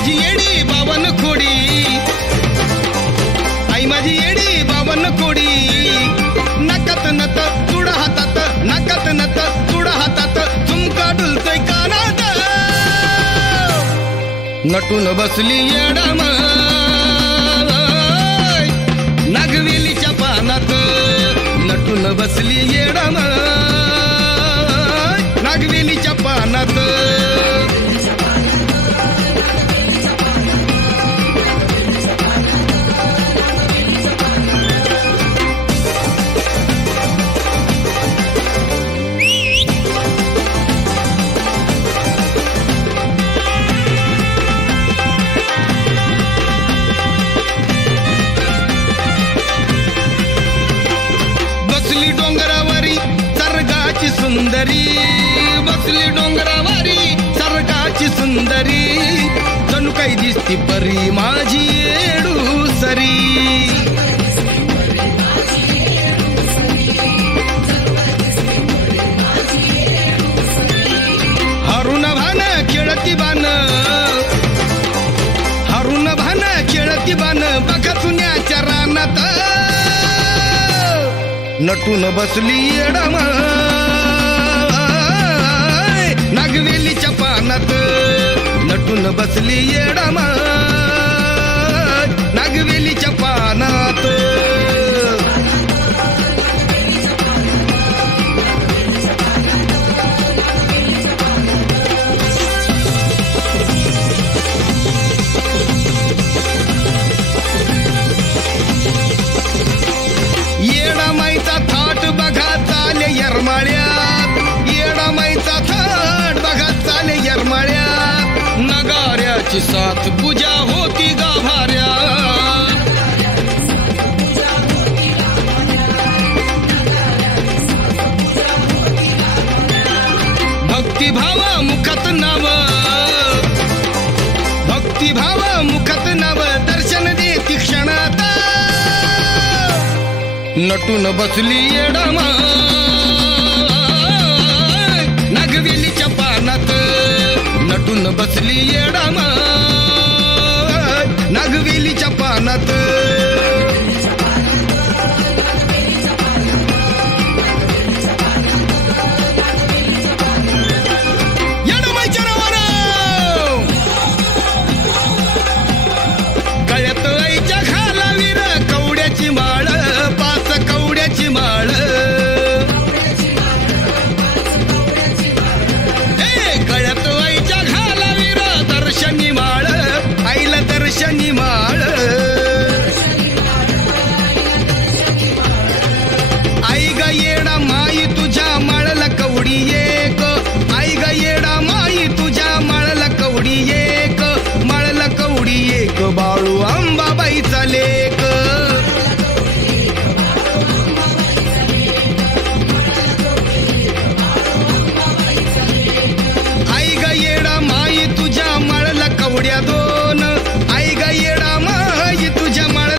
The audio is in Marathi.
माझी येडी बावन खोडी, आई माझी येडी बावन खोडी, नाकात नत चुड हातात, नाकात नत चुड हातात, झुमका डुलतोय कानात, नटून बसली येडाम नागवेलीच्या पानात, नटून बसली येडाम नागवेलीच्या पानात. बसली डोंगरावरी सर्गाची सुंदरी, बसली डोंगरावरी सर्गाची सुंदरी, जणू काही दिसती परी माझी येडू सरी. हरुण भान खेळती बान, हरुण भान खेळती बान, बघा चुन्याच्या रानात, नटून बसली येडाम नागवेलीच्या पानात, नटून बसली येडाम नागवेलीच्या पानात. येडामाईचा थाट बघा चाले यरमाळ्यात, येडामाईचा थाट बघा चाले यरमाळ्यात, नगाऱ्याची साथ पूजा होती गाभाऱ्यात, भक्तिभावा मुखात नाव, भक्तिभावा मुखात नाव, दर्शन देती क्षणात, नटून बसली येडाम नागवेलीच्या पानात, नटून बसली येडाम